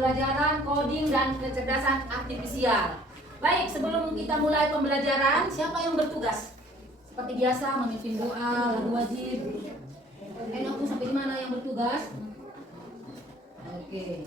pembelajaran coding dan kecerdasan artifisial. Baik, sebelum kita mulai pembelajaran, siapa yang bertugas? Seperti biasa, memimpin doa, lagu wajib. Aku sampai di mana yang bertugas? Oke.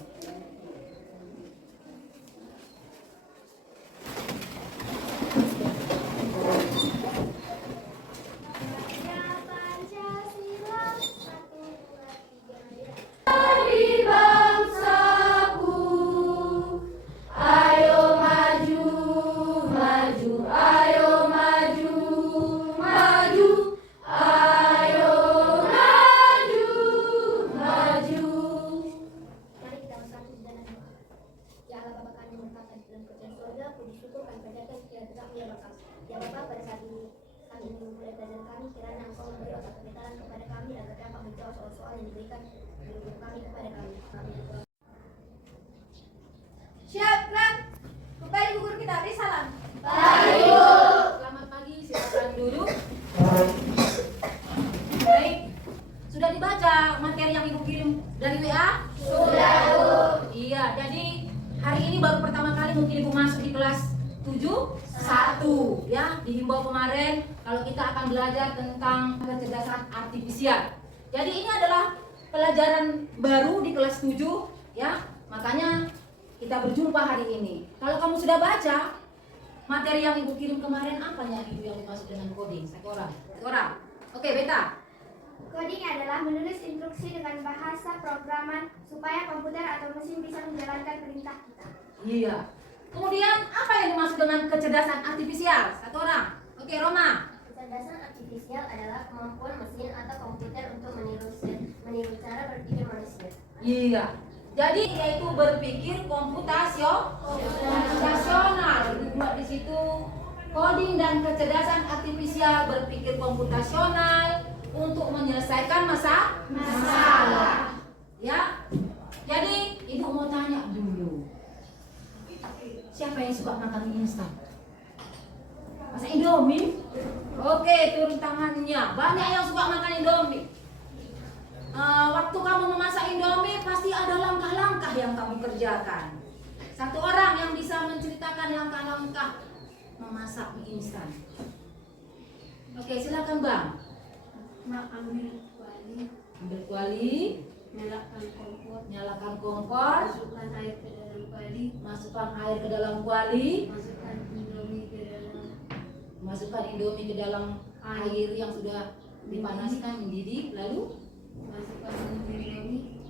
Ya Bapa, pada saat ini kami ingin memulai pelajaran kami, kiranya Engkau memberi otak pengetahuan kepada kami agar dapat menjawab soal-soal yang diberikan di guru kami kepada kami. Amin. Siap, Ran. Kembali ibu guru kita, beri salam. Baik. Selamat pagi, silakan duduk. Baik, sudah dibaca materi yang ibu kirim dari WA? Sudah, Bu. Iya, jadi hari ini baru pertama kali mungkin ibu masuk di kelas 7-1 ya, dihimbau kemarin kalau kita akan belajar tentang kecerdasan artifisial. Jadi ini adalah pelajaran baru di kelas 7 ya, makanya kita berjumpa hari ini. Kalau kamu sudah baca materi yang ibu kirim kemarin, apanya ibu yang dimaksud dengan coding? Satu orang. Oke, Beta. Coding adalah menulis instruksi dengan bahasa programan supaya komputer atau mesin bisa menjalankan perintah kita. Iya. Kemudian apa yang dimaksud dengan kecerdasan artifisial? Satu orang. Oke, Roma. Kecerdasan artifisial adalah kemampuan mesin atau komputer untuk meniru cara berpikir manusia. Iya. Jadi yaitu berpikir komputasional. Dibuat di situ coding dan kecerdasan artifisial, berpikir komputasional untuk menyelesaikan masalah. Ya. Jadi ibu mau tanya dulu. Siapa yang suka makan mie instan? Masa Indomie? Oke, turun tangannya. Banyak yang suka makan Indomie. Waktu kamu memasak Indomie pasti ada langkah-langkah yang kamu kerjakan. Satu orang yang bisa menceritakan langkah-langkah memasak mie instan. Oke, silakan Bang. Ambil kuali, nyalakan kompor, masukkan air ke dalam kuali, masukkan air ke dalam kuali, masukkan Indomie ke dalam masukkan Indomie ke dalam air yang sudah dipanaskan mendidih, lalu masukkan Indomie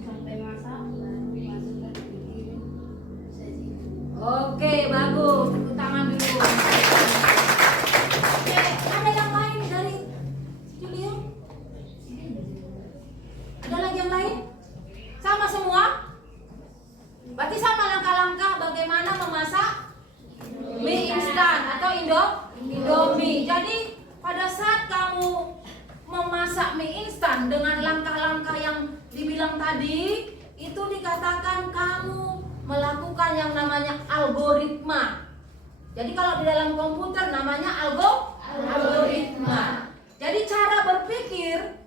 sampai masak, lalu masukkan piring saji. Oke, bagus. Tepuk tangan dulu. Oke, ada yang lain dari Julio? Ada lagi yang lain? Sama semua? Berarti sama langkah-langkah bagaimana memasak mie instan atau Indomie. Jadi pada saat kamu memasak mie instan dengan langkah-langkah yang dibilang tadi, itu dikatakan kamu melakukan yang namanya algoritma. Jadi kalau di dalam komputer namanya algoritma. Jadi cara berpikir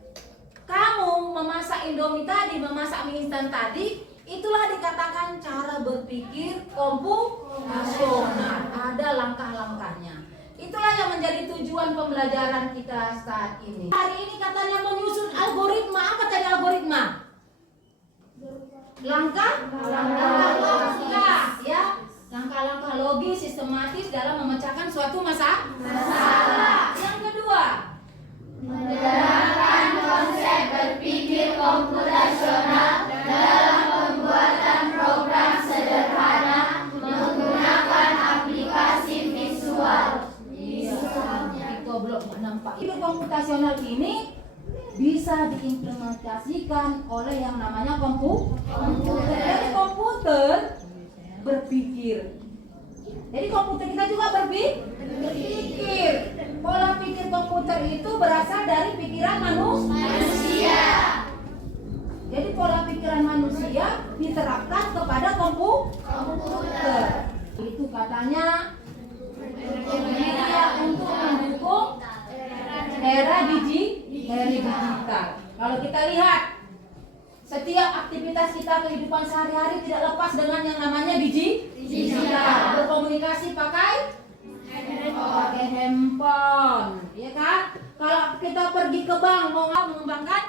kamu memasak Indomie tadi, memasak mie instan tadi, itulah dikatakan cara berpikir komputasional. Ada langkah-langkahnya. Itulah yang menjadi tujuan pembelajaran kita saat ini. Hari ini katanya menyusun algoritma. Apa tadi algoritma? Langkah-langkah ya. Langkah-langkah logis sistematis dalam memecahkan suatu masalah. Yang kedua, Menerapkan konsep berpikir komputasional dalam pembuatan program sederhana menggunakan aplikasi visual. goblok nampak. Itu komputasional ini bisa diimplementasikan oleh yang namanya komputer. Jadi komputer berpikir. Jadi komputer kita juga berpikir. Pola pikir komputer itu berasal dari pikiran manusia. Jadi pola pikiran manusia diterapkan kepada komputer. Itu katanya media untuk mendukung era digital. Kalau kita lihat aktivitas kita kehidupan sehari-hari tidak lepas dengan yang namanya digital. Berkomunikasi pakai handphone, ya kan? Kalau kita pergi ke bank mau mengembangkan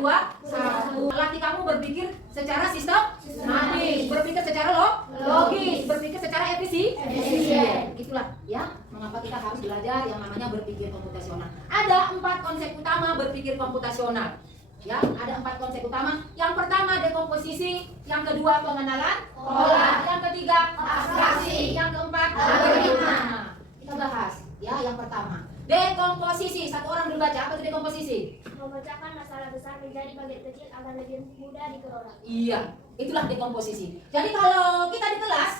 dua satu. Latih kamu berpikir secara sistematis, berpikir secara logis, berpikir secara efisien. Itulah ya mengapa kita harus belajar yang namanya berpikir komputasional. Ada 4 konsep utama berpikir komputasional. Ya, ada 4 konsep utama. Yang pertama dekomposisi, yang kedua pengenalan pola, yang ketiga abstraksi, yang keempat algoritma. Nah, kita bahas ya yang pertama. Dekomposisi, satu orang dulu baca apa itu dekomposisi? Memecahkan masalah besar menjadi bagian kecil agar lebih mudah dikelola. Iya, itulah dekomposisi. Jadi kalau kita di kelas,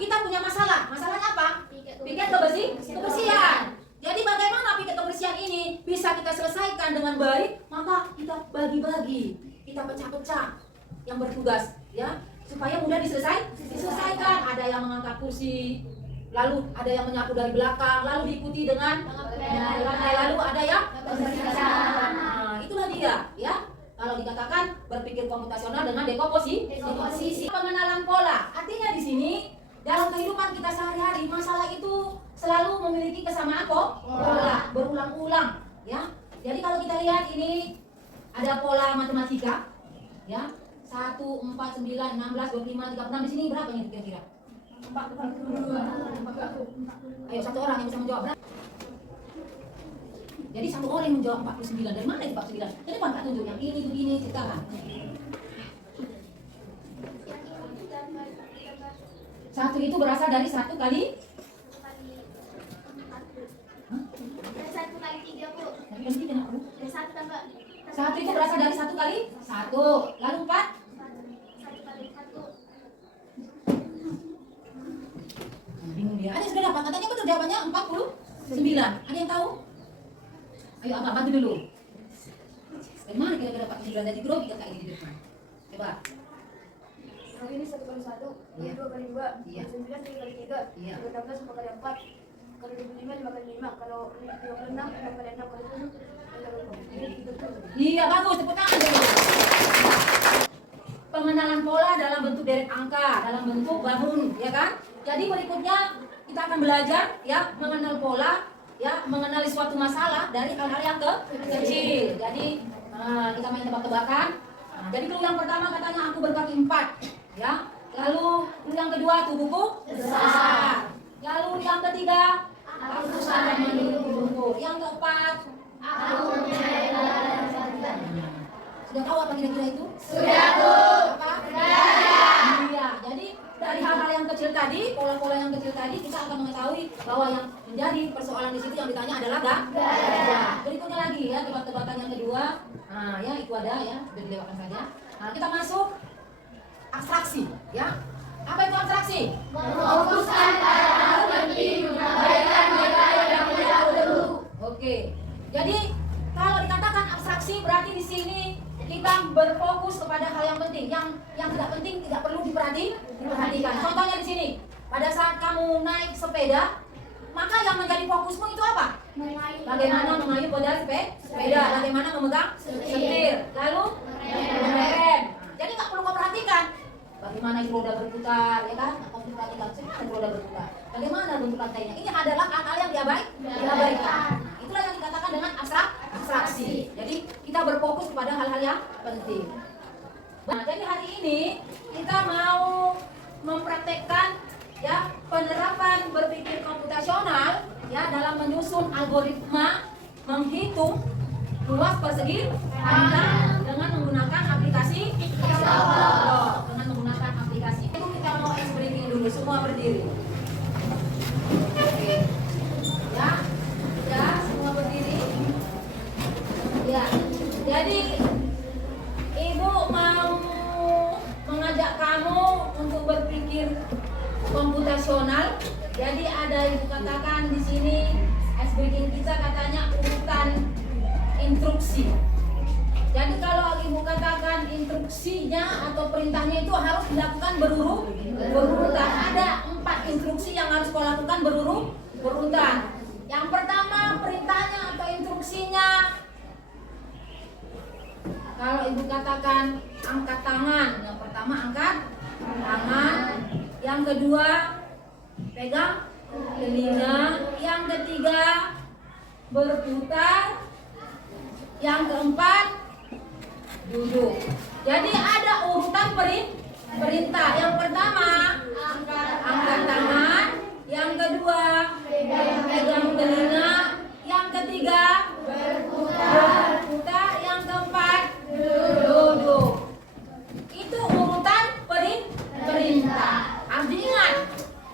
kita punya masalah. Masalahnya apa? Piket kebersihan. Jadi bagaimana piket kebersihan ini bisa kita selesaikan dengan baik? Maka kita bagi-bagi, kita pecah-pecah yang bertugas, ya, supaya mudah diselesaikan. Ada yang mengangkat kursi, lalu ada yang menyapu dari belakang, lalu diikuti dengan lantai, lalu ada yang membersihkan. Nah, itulah dia, ya. Kalau dikatakan berpikir komputasional dengan dekomposisi. Pengenalan pola, artinya di sini dalam kehidupan kita sehari-hari masalah itu selalu memiliki kesamaan pola, berulang-ulang, ya. Jadi kalau kita lihat ini ada pola matematika, ya. 1, 4, 9, 16, 25, 36, di sini berapa ini kira-kira? 42. Ayo satu orang yang bisa menjawab. Jadi satu orang yang menjawab 49. Dari mana itu 49? Jadi Pak tunjuk yang ini begini ceritakan. Satu itu berasal dari 1 kali. Satu kali 3, Bu. Dari kali 3 kenapa? Dan 1 tambah. Satu itu berasal dari 1 kali 1. Lalu 4. 1 kali 1. Bingung dia. Ada yang sudah dapat? Katanya betul jawabannya 49. Ada yang tahu? Ayo Abang bantu dulu. Dari mana kira-kira 49 dari grogi kakak ini di depan? Coba. Ini 1 kali 1, Iya. 2 kali 2, Iya. 9 3 kali 3, Iya. 16 4 kali 4, kalau 25 5 kali 5, kalau 26 6 kali 6 kali 7. Iya bagus, tepuk tangan dulu. Pengenalan pola dalam bentuk deret angka, dalam bentuk bangun, ya kan? Jadi berikutnya kita akan belajar ya mengenal pola, ya mengenali suatu masalah dari hal-hal yang kecil. Jadi kita main tebak-tebakan. Nah, jadi dulu yang pertama katanya aku berkaki 4, ya. Lalu dulu yang kedua tubuhku besar. Lalu yang ketiga aku sangat menurut. Yang keempat aku sudah tahu apa kira-kira itu? Sudah tahu. Apa? Iya. Jadi dari hal-hal yang kecil tadi, pola-pola yang kecil tadi, kita akan mengetahui bahwa yang menjadi persoalan di situ yang ditanya adalah gaya. Berikutnya lagi ya tebak-tebakan yang kedua. Nah, ya itu ada ya, sudah dilewatkan saja. Nah, kita masuk abstraksi, ya. Apa itu abstraksi? Memfokuskan pada hal penting, mengabaikan nilai yang tidak perlu. Oke. Jadi kalau dikatakan abstraksi berarti di sini kita berfokus kepada hal yang penting, yang tidak penting tidak perlu diperhatikan. Contohnya di sini, pada saat kamu naik sepeda, maka yang menjadi fokusmu itu apa? Bagaimana mengayuh pedal sepeda, bagaimana memegang setir, lalu merem. Jadi nggak perlu kau perhatikan bagaimana itu roda berputar, ya kan? Kau perhatikan sekarang roda berputar. Bagaimana bentuk lantainya? Ini adalah hal-hal yang diabaikan. Nah, itulah yang dikatakan dengan abstraksi. Jadi kita berfokus kepada hal-hal yang penting. Nah, jadi hari ini kita mau mempraktekkan ya penerapan berpikir komputasional ya dalam menyusun algoritma menghitung luas persegi tanah dengan menggunakan aplikasi dengan menggunakan aplikasi. Itu kita mau breaking dulu, semua berdiri. Oke. Ya, semua berdiri. Ya. Jadi Ibu mau mengajak kamu untuk berpikir komputasional. Jadi ada Ibu katakan di sini ice breaking kita katanya urutan instruksi. Jadi kalau Ibu katakan instruksinya atau perintahnya itu harus dilakukan berurutan. Ada 4 instruksi yang harus kau lakukan berurutan. Yang pertama perintahnya atau instruksinya Kalau ibu katakan angkat tangan, yang pertama angkat tangan, yang kedua pegang telinga, yang ketiga berputar, yang keempat duduk. Jadi ada urutan perintah. Yang pertama angkat tangan, yang kedua pegang telinga, yang ketiga berputar, yang keempat duduk. Itu urutan perintah. Harus diingat,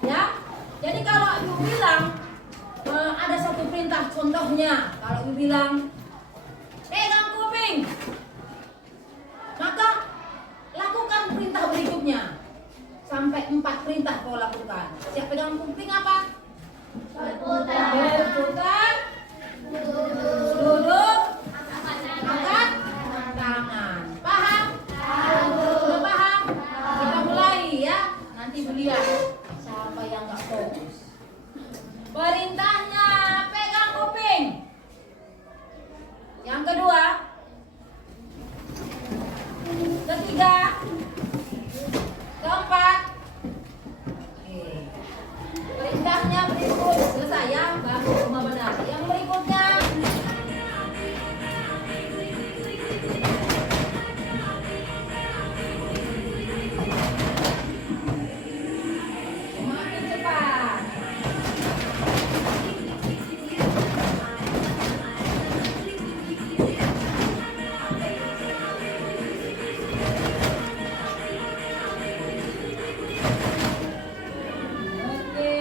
ya. Jadi kalau ibu bilang ada satu perintah, contohnya kalau ibu bilang pegang kuping, maka lakukan perintah berikutnya sampai 4 perintah kau lakukan. Siap pegang kuping apa? Berputar, duduk, angkat tangan. Paham? Sudah paham? Kita mulai ya. Nanti lihat siapa yang nggak fokus. Perintahnya pegang kuping. Yang kedua, ketiga, keempat. Oke. Perintahnya berikut selesai ya, baru rumah benar. Yang berikutnya semakin cepat. Oke,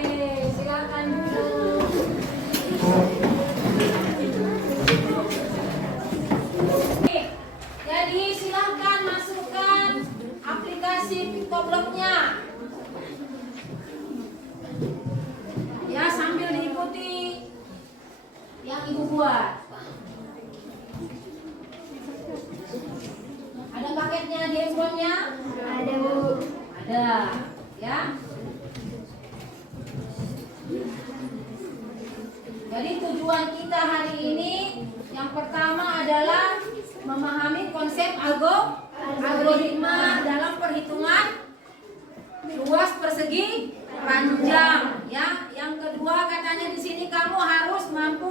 silakan dulu. Oke, jadi silahkan masukkan aplikasi PictoBlock-nya. Ya, sambil diikuti yang ibu buat. Ada paketnya di handphone-nya? Ada, Bu. Ada, ya. Jadi tujuan kita hari ini yang pertama adalah memahami konsep algoritma dalam perhitungan luas persegi panjang, ya. Yang kedua katanya di sini kamu harus mampu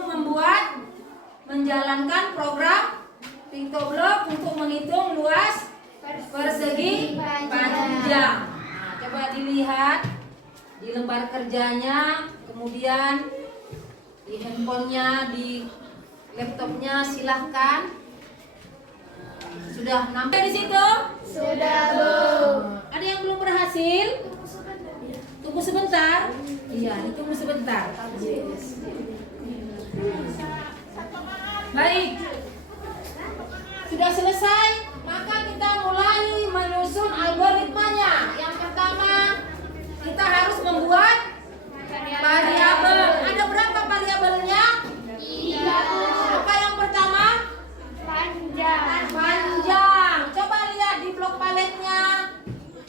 menjalankan program PictoBlock untuk menghitung luas persegi panjang. Nah, coba dilihat di lembar kerjanya, kemudian di handphonenya, di laptopnya, silahkan. Sudah sampai di situ? Sudah, Bu. Ada yang belum berhasil? Tunggu sebentar. Iya, ditunggu sebentar. Baik. Sudah selesai, maka kita mulai menyusun algoritmanya. Yang pertama, kita harus membuat variabel. Ada berapa variabelnya? 3. Apa yang pertama? Panjang. Panjang. Coba lihat di blok paletnya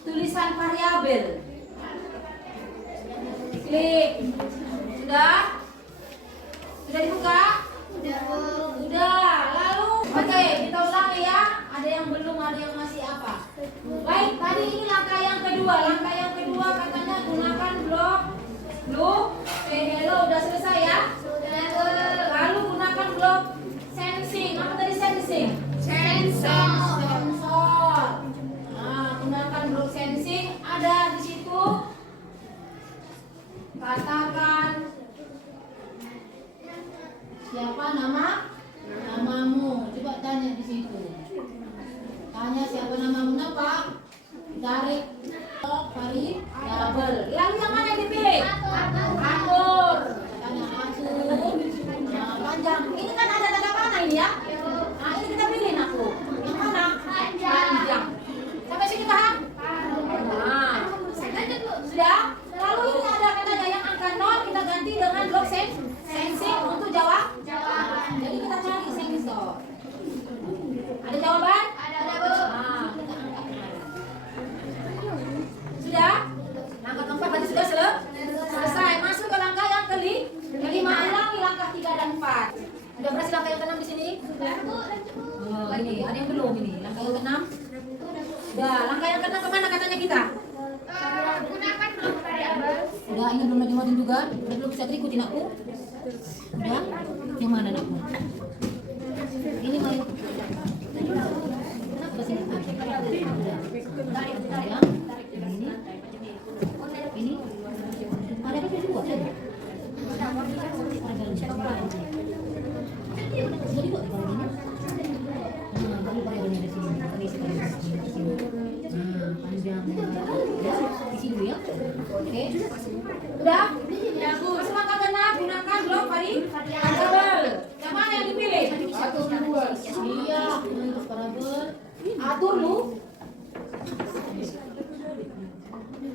tulisan variabel. Klik. Sudah? Sudah dibuka? Sudah, Bu. Sudah. Lalu, oke, kita ulangi ya. Ada yang belum, ada yang masih apa? Baik, tadi ini langkah yang kedua. Langkah yang kedua katanya gunakan blok hello, udah selesai ya? Sudah, Bu. Lalu gunakan blok sensing. Apa tadi sensing? Sensor. Sensor. Nah, gunakan blok sensing. Ada di situ. Katakan siapa namamu. Coba tanya di situ. Tanya siapa namamu, apa? Tarik variabel. Lalu yang mana dipilih? Atur. Tanya atur. Nah, panjang. Ini kan ada tanda panah ini ya? Nah, ini kita pilih aku. Yang mana? Panjang. Sampai sini paham? Nah, sudah? Lalu ini ada katanya yang angka 0 kita ganti dengan blok sensing untuk jawab. Jadi kita cari sensor. Ada jawaban? Ada, Bu. Nah, kita angkat. Sudah? Langkah keempat berarti sudah selesai. ini. Ada yang belum ini. Langkah yang keenam. Udah, langkah yang keenam kemana katanya kita? Gunakan blok variabel. Udah, ini belum dimuatin juga. Udah belum bisa ikutin aku. Udah, yang mana anakmu? Ini main. Kenapa sini? Ya. Ini. Ada apa dua? Jadi kok kalau ini? Nah, tadi variabelnya di sini. Tadi sekarang di sini. Nah, panjangnya. Ya, di sini dulu ya. Oke. Udah? Ya, Bu. Masuk angka keenam, gunakan blok variabel. Yang mana yang dipilih? Satu, dua. Iya, untuk variabel. Atur lu.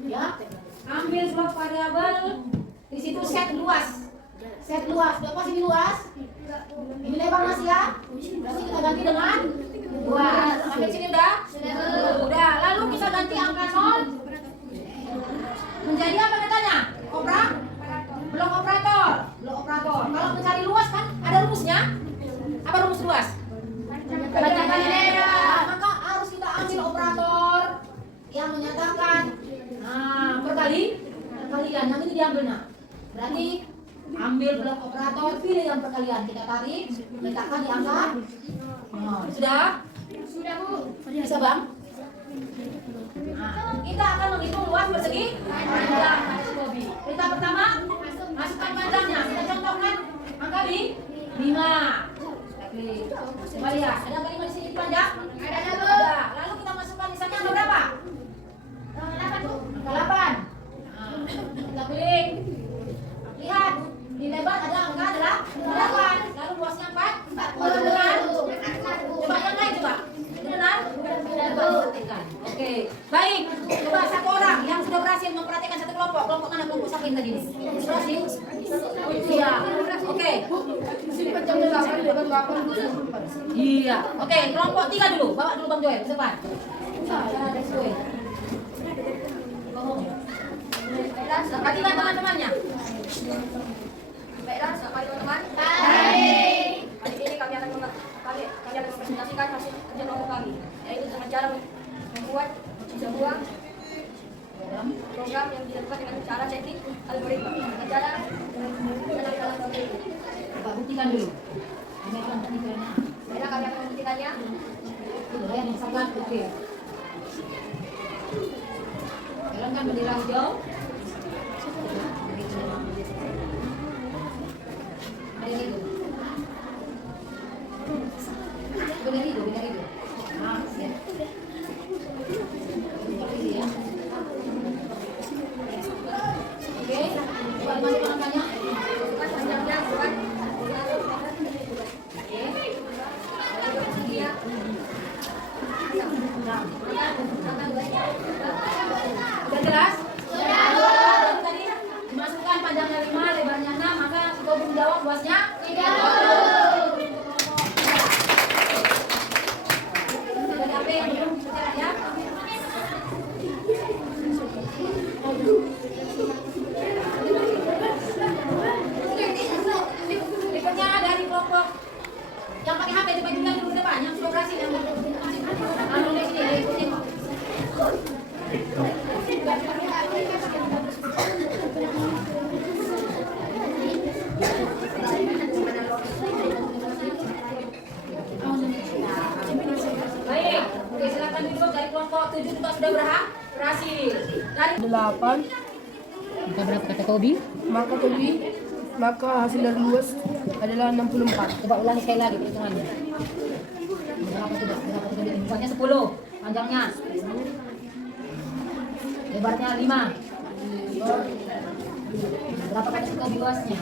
Ya, ambil blok variabel. Di situ set luas. Set luas. Udah pas ini luas? Ini lebar masih ya? Berarti kita ganti dengan luas. Sampai sini udah? Udah. Lalu kita ganti angka 0 menjadi apa katanya? Blok operator. Blok operator. Kalau mencari luas kan ada rumusnya. Apa rumus luas? Banyakkan daerah. Maka harus kita ambil operator yang menyatakan perkalian. Yang ini diambil nak. Berarti ambil blok operator, pilih yang perkalian. Kita tarik, letakkan di angka. Sudah? Sudah, Bu. Bisa bang? Nah, kita akan menghitung luas persegi panjang. Perintah pertama, masukkan panjangnya. Kita contohkan angka di 5. Kita klik. Coba lihat, ada angka 5 di sini panjang? Ada, Bu. Ada. Lalu kita masukkan misalnya angka berapa? 8, Bu. Angka 8. Nah, kita klik. Lihat, di lebar ada angka 8. Lalu luasnya 4. Benar? Coba yang lain coba. Itu benar? Oke, baik. Coba satu orang yang sudah berhasil memperhatikan satu kelompok. Kelompok mana? Kelompok siapa yang tadi? Berhasil? Iya. Oke. Iya. Oke, kelompok 3 dulu. Bawa dulu Bang Joel, depan. Perhatikan teman-temannya. Baiklah, selamat pagi teman-teman. Baik. Hari ini kami akan mempresentasikan hasil kerja kelompok kami, yaitu dengan cara membuat sebuah program yang dilakukan dengan cara teknik algoritma dengan cara menangkal algoritma. Coba buktikan dulu. Ini akan buktikannya. Baiklah, kami akan membuktikannya. Itu yang sangat oke. Jalankan bendera hijau. Ada itu. Benar itu. Nah, ya. Seperti ini ya. Oke, coba dimasukkan angkanya. Masukkan panjangnya, bukan. Oke. Iya. Sudah jelas? Sudah. Tadi dimasukkan panjangnya 5, lebarnya 6, maka kita belum jawab luasnya 30. Sudah ada yang belum bicara ya? Berikutnya dari kelompok yang pakai HP, coba juga dulu depan, yang sudah berhasil yang di sini, ikutin. Baik, oke silakan duduk dari kelompok 7 juga sudah berhasil. Dari 8, angka berapa kata Kobi? maka hasil dari luas adalah 64. Coba ulangi sekali lagi perhitungannya. Berapa coba? Berapa coba? Bukannya 10, panjangnya. Lebarnya 5. Berapa kata Kobi luasnya?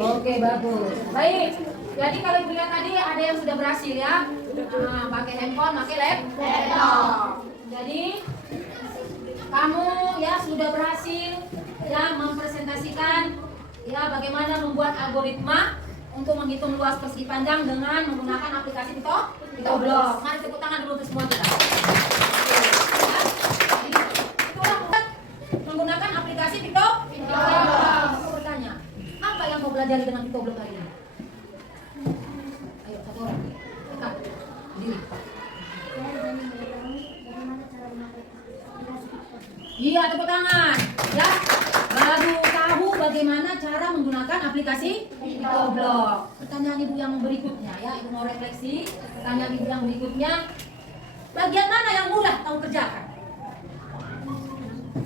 Oke, bagus. Baik. Jadi kalau Ibu lihat tadi ada yang sudah berhasil ya. Pakai handphone, pakai laptop. Jadi kamu ya sudah berhasil ya mempresentasikan ya bagaimana membuat algoritma untuk menghitung luas persegi panjang dengan menggunakan aplikasi Pictoblok. Mari tepuk tangan dulu untuk semua kita. Ya. Itulah menggunakan aplikasi Pictoblok. Aku bertanya, apa yang kau belajar pelajari dengan kita belum hari ini? Ayo, satu orang. Kakak, berdiri. Saya ingin mengetahui bagaimana cara memakai aplikasi TikTok. Iya, tepuk tangan. Ya, baru tahu bagaimana cara menggunakan aplikasi TikTok. Pertanyaan ibu yang berikutnya ya, ibu mau refleksi. Pertanyaan ibu yang berikutnya, bagian mana yang mudah kau kerjakan?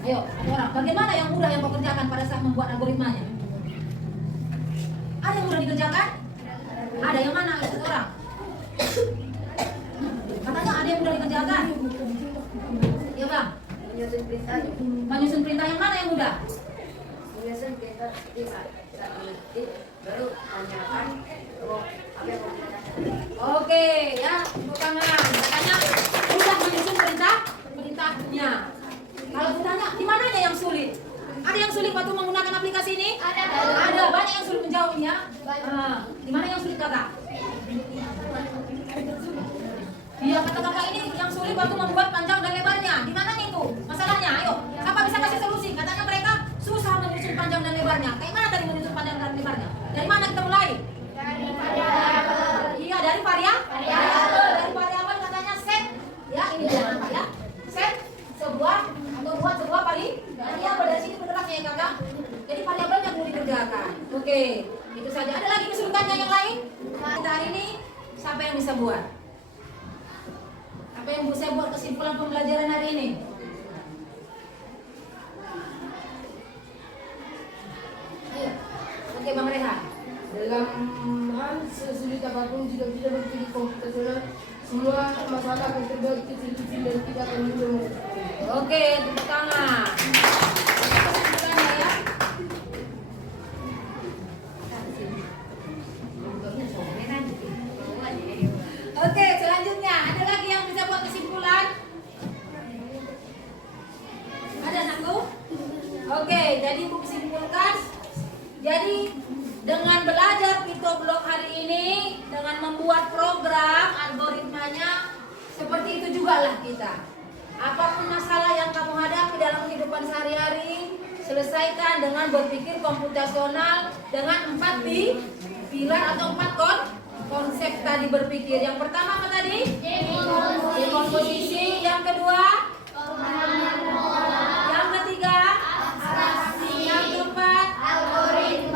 Ayo, ada orang. Bagian mana yang mudah yang kau kerjakan pada saat membuat algoritmanya? Ada yang mudah dikerjakan? Ada yang mana? Satu orang. Katanya ada yang mudah dikerjakan. Iya bang. Menyusun perintah. Menyusun perintah yang mana yang mudah? Menyusun perintah seperti saat mengetik baru tanyakan apa yang mau dikatakan. Oke, ya, tepuk tangan. Katanya mudah menyusun perintahnya. Kalau ditanya, di mananya yang sulit? Ada yang sulit waktu menggunakan aplikasi ini? Ada. Banyak yang sulit menjawabnya. Di mana yang sulit kakak? Iya, kata kakak ini yang sulit waktu membuat panjang dan lebarnya. Di mananya itu? Masalahnya, ayo. Siapa bisa kasih solusi? Katanya mereka susah menyusun panjang dan lebarnya. Kayak mana tadi menyusun panjang dan lebarnya? Dari mana kita mulai? Iya, dari variabel. Dari variabel katanya set. Ya, ini dia apa ya? Set sebuah atau buat sebuah variabel. Dari sini bergeraknya ya kakak. Jadi variabelnya perlu dikerjakan. Oke, itu saja. Ada lagi kesulitannya yang lain? Kita hari ini siapa yang bisa buat? Apa yang bisa buat kesimpulan pembelajaran hari ini? Ayo, oke Bang Rehan. Dalam hal sesulit apapun jika kita berpikir komputasional, semua masalah akan terbagi kecil-kecil dan tidak akan mudah. Oke, tepuk tangan. Kesimpulannya ya. Oke, selanjutnya ada lagi yang bisa buat kesimpulan? Ada anakku? Oke, jadi ibu kesimpulkan. Jadi dengan belajar PictoBlock hari ini, dengan membuat program algoritmanya, seperti itu juga lah kita. Apapun masalah yang kamu hadapi dalam kehidupan sehari-hari, selesaikan dengan berpikir komputasional dengan 4 pilar atau 4 konsep tadi berpikir. Yang pertama apa tadi? Dekomposisi. Yang kedua? Yang ketiga? Yang keempat?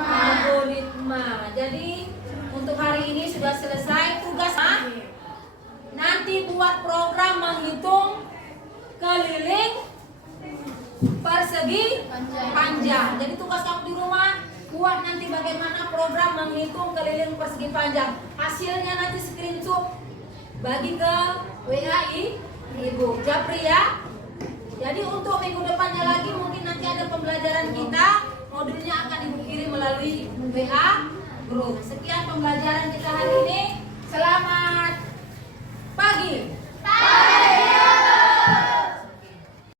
Algoritma. Jadi untuk hari ini sudah selesai tugas. Nanti buat program menghitung keliling persegi panjang. Jadi tugas kamu di rumah buat nanti bagaimana program menghitung keliling persegi panjang. Hasilnya nanti screenshot bagi ke WA Ibu Japri ya. Jadi untuk minggu depannya lagi mungkin nanti ada pembelajaran kita, modulnya akan Ibu kirim melalui WA grup. Sekian pembelajaran kita hari ini. Selamat pagi.